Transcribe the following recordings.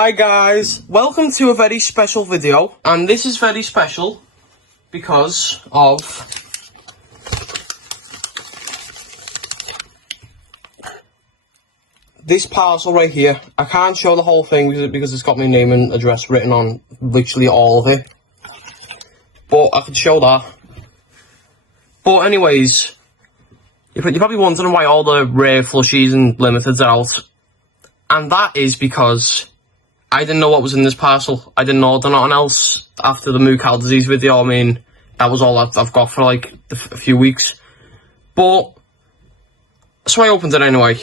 Hi guys, welcome to a very special video, and this is very special because of this parcel right here. I can't show the whole thing because it's got my name and address written on literally all of it, but I can show that. But anyways, you're probably wondering why all the rare plushies and limiteds are out, and that is because I didn't know what was in this parcel. I didn't know nothing else after the moo cow disease video. I mean, that was all I've got for like a few weeks. But, so I opened it anyway.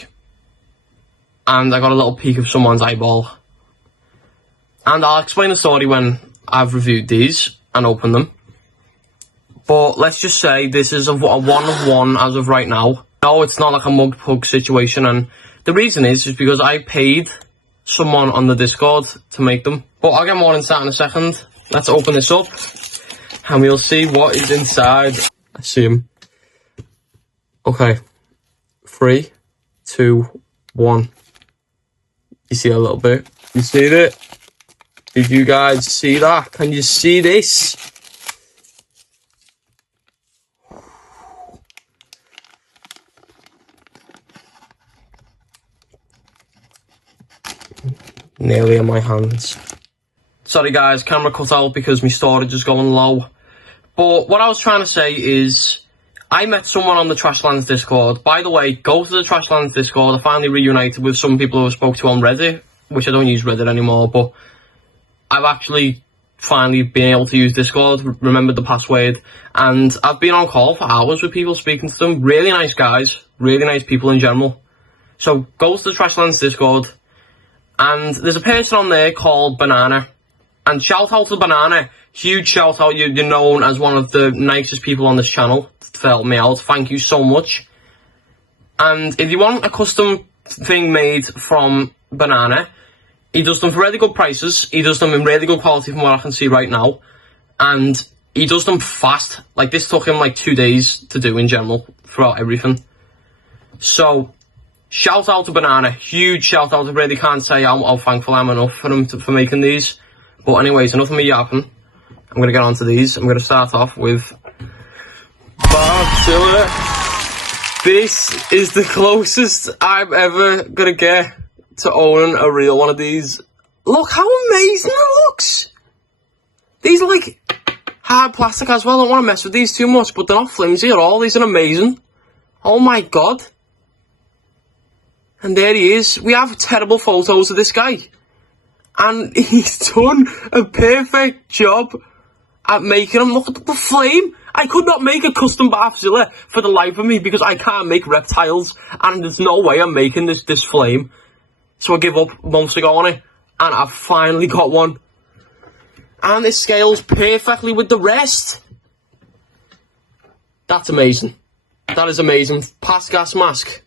And I got a little peek of someone's eyeball. And I'll explain the story when I've reviewed these and opened them. But let's just say this is a one of one as of right now. No, it's not like a mug pug situation. And the reason is because I paid someone on the Discord to make them, but I'll get more into that in a second. Let's open this up and we'll see what is inside. I see him. Okay, 3, 2, 1. You see a little bit? You see it? Did you guys see that? Can you see this? Nearly in my hands. Sorry guys, camera cut out because my storage is going low. But what I was trying to say is, I met someone on the Trashlands Discord. By the way, go to the Trashlands Discord. I finally reunited with some people who I spoke to on Reddit, which I don't use Reddit anymore, but I've actually finally been able to use Discord, remembered the password, and I've been on call for hours with people, speaking to them. Really nice guys, really nice people in general. So go to the Trashlands Discord. And there's a person on there called Banana. And shout out to Banana. Huge shout out. You're known as one of the nicest people on this channel to help me out. Thank you so much. And if you want a custom thing made from Banana, he does them for really good prices. He does them in really good quality from what I can see right now. And he does them fast. Like, this took him like 2 days to do in general throughout everything. So shout out to Banana, huge shout out. I really can't say how thankful I am enough for him for making these. But anyways, enough of me yapping. I'm going to get on to these. I'm going to start off with Barbzilla. This is the closest I'm ever going to get to owning a real one of these. Look how amazing it looks. These are like hard plastic as well. I don't want to mess with these too much, but they're not flimsy at all. These are amazing. Oh my god. And there he is. We have terrible photos of this guy. And he's done a perfect job at making them. Look at the flame. I could not make a custom Barbzilla for the life of me because I can't make reptiles. And there's no way I'm making this flame. So I gave up months ago on it. And I've finally got one. And it scales perfectly with the rest. That's amazing. That is amazing. Pass gas mask,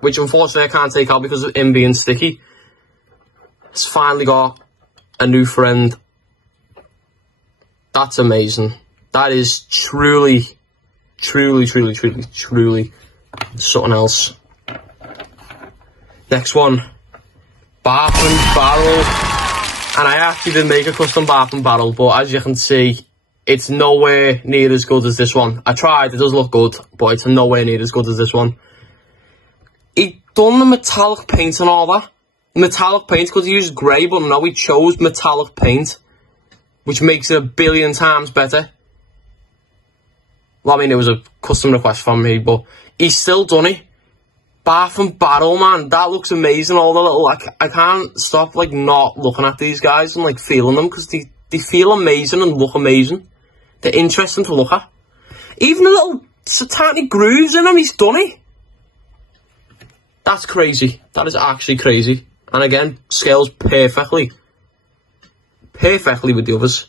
which unfortunately I can't take out because of him being sticky. It's finally got a new friend. That's amazing. That is truly something else. Next one, Barf and Barrel. And I actually did make a custom Barf and Barrel, but as you can see, it's nowhere near as good as this one. I tried, it does look good, but it's nowhere near as good as this one. He done the metallic paint and all that. Metallic paint because he used grey, but no, he chose metallic paint, which makes it a billion times better. Well, I mean, it was a custom request from me, but he's still done it. Barf and Barrel, man, that looks amazing. All the little, like, I can't stop, like, not looking at these guys and, like, feeling them because they feel amazing and look amazing. They're interesting to look at. Even the little tiny grooves in them, he's done it. That's crazy. That is actually crazy. And again, scales perfectly. Perfectly with the others.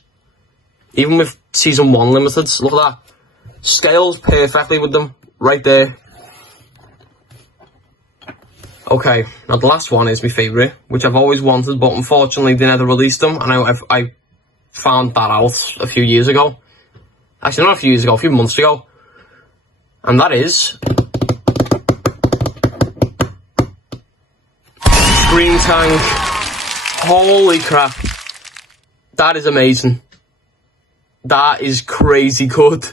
Even with Season 1 limiteds, look at that. Scales perfectly with them. Right there. Okay, now the last one is my favourite, which I've always wanted, but unfortunately they never released them. And I found that out a few years ago. Actually, not a few years ago, a few months ago. And that is Green Tank Holy crap. That is amazing. That is crazy good.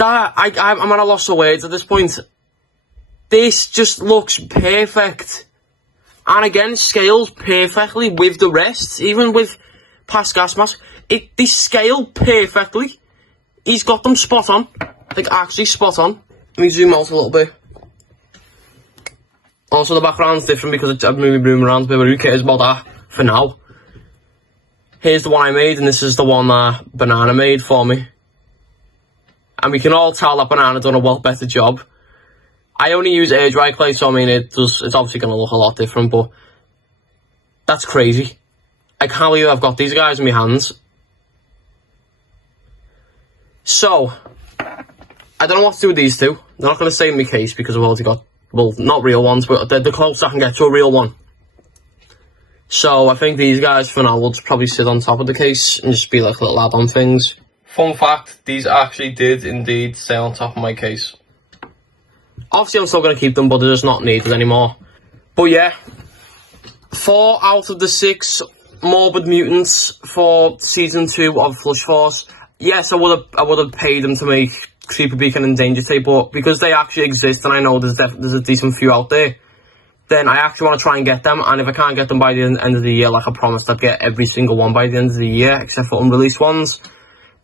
I'm at a loss of words at this point. This just looks perfect. And again, scales perfectly with the rest, even with past gas mask. They scale perfectly. He's got them spot on. Like, actually spot on. Let me zoom out a little bit. Also, the background's different because I've moved my room around a bit, but who cares about that for now? Here's the one I made, and this is the one that Banana made for me. And we can all tell that Banana done a well better job. I only use air dry clay, so I mean, it's obviously going to look a lot different, but that's crazy. I can't believe I've got these guys in my hands. So, I don't know what to do with these two. They're not going to stay in my case because I've already got, well, not real ones, but they're the closest I can get to a real one. So, I think these guys, for now, will just probably sit on top of the case and just be like little add-on things. Fun fact, these actually did indeed stay on top of my case. Obviously, I'm still going to keep them, but they're just not needed anymore. But yeah, 4 out of the 6 Morbid Mutants for Season 2 of Flush Force. Yes, I would have paid them to make Creeper Beacon and Danger Tape, but because they actually exist, and I know there's a decent few out there, then I actually want to try and get them, and if I can't get them by the end of the year, like I promised I'd get every single one by the end of the year, except for unreleased ones,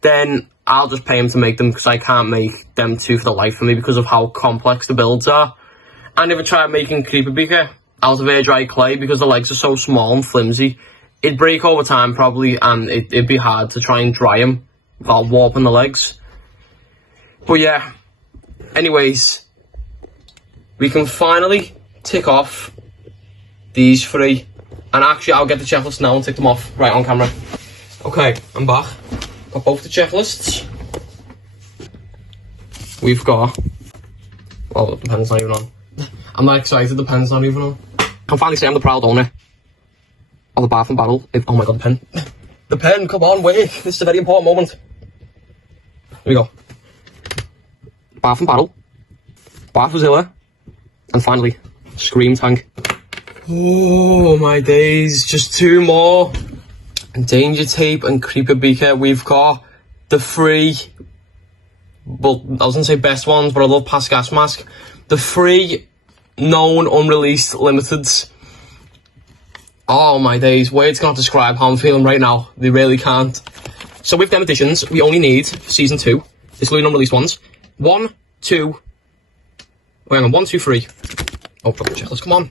then I'll just pay them to make them, because I can't make them two for the life of me because of how complex the builds are. And if I try making Creeper Beaker out of air dry clay, because the legs are so small and flimsy, it'd break over time probably, and it'd be hard to try and dry them without warping the legs. But yeah, anyways, we can finally tick off these 3. And actually, I'll get the checklist now and tick them off right on camera. Okay, I'm back. Got both the checklists. We've got... well, the pen's not even on. I'm not excited, the pen's not even on. I can finally say I'm the proud owner of the Bath and Battle. Oh my god, the pen. The pen, come on, wait. This is a very important moment. Here we go. Bath and Battle. Bathzilla. And finally, Scream Tank. Oh my days, just 2 more. Danger Tape and Creeper Beaker. We've got the 3, well, I was going to say best ones, but I love Past Gas Mask. The 3 known unreleased limiteds. Oh my days, words can't describe how I'm feeling right now. They really can't. So with them additions, we only need Season 2. This is unreleased ones. 1, 2... wait, hang on, 1, 2, 3. Oh, got the checklist, come on.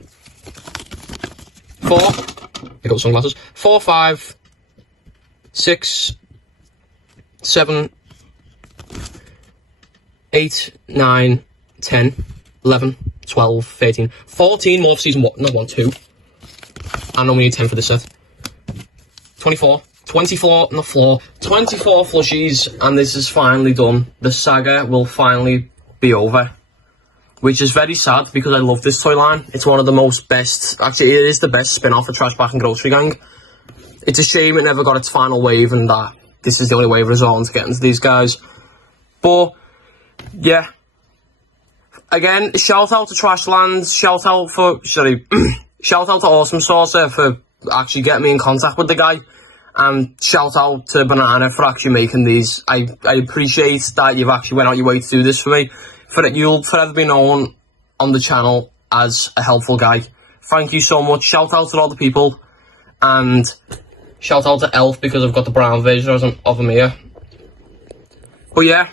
4. I got sunglasses. 4, 5... 6, 7, 8, 9, 10, 11, 12, 13, 14 more for Season 1, no, 1, 2. And only need 10 for this set. 24, 24 on the floor, 24 plushies, and this is finally done. The saga will finally be over. Which is very sad, because I love this toy line. It's one of the most best, actually it is the best spin-off of Trash Back and Grocery Gang. It's a shame it never got its final wave, and that this is the only way of resorting to getting to these guys. But, yeah. Again, shout out to Trashland, shout out to Awesome Saucer for actually getting me in contact with the guy. And shout out to Banana for actually making these. I appreciate that you've actually went out your way to do this for me. You'll forever be known on the channel as a helpful guy. Thank you so much. Shout out to all the people. And shout out to Elf, because I've got the brown version of him here. But yeah,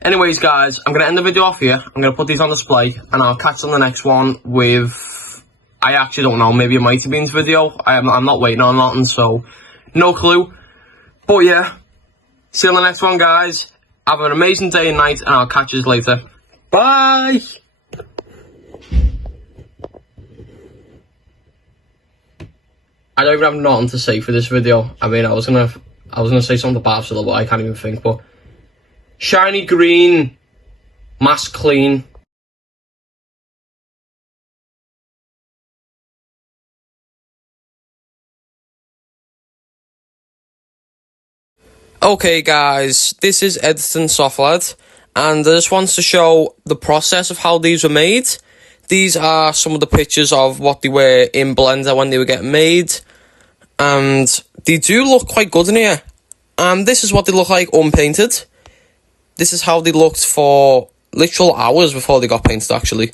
anyways guys, I'm going to end the video off here. I'm going to put these on display, and I'll catch you on the next one with... I actually don't know, maybe a Mighty Beans video. I'm not waiting on nothing, so no clue. But yeah, see you on the next one guys. Have an amazing day and night, and I'll catch you later. Bye! I don't even have nothing to say for this video. I mean, I was gonna say something about Bathzilla, but I can't even think. But shiny green, mask clean. Okay, guys, this is Edson Softlad, and I just want to show the process of how these were made. These are some of the pictures of what they were in Blender when they were getting made. And they do look quite good in here. And this is what they look like unpainted. This is how they looked for literal hours before they got painted, actually.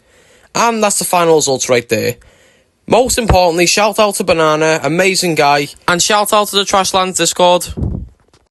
And that's the final results right there. Most importantly, shout out to Banana, amazing guy. And shout out to the Trashlands Discord.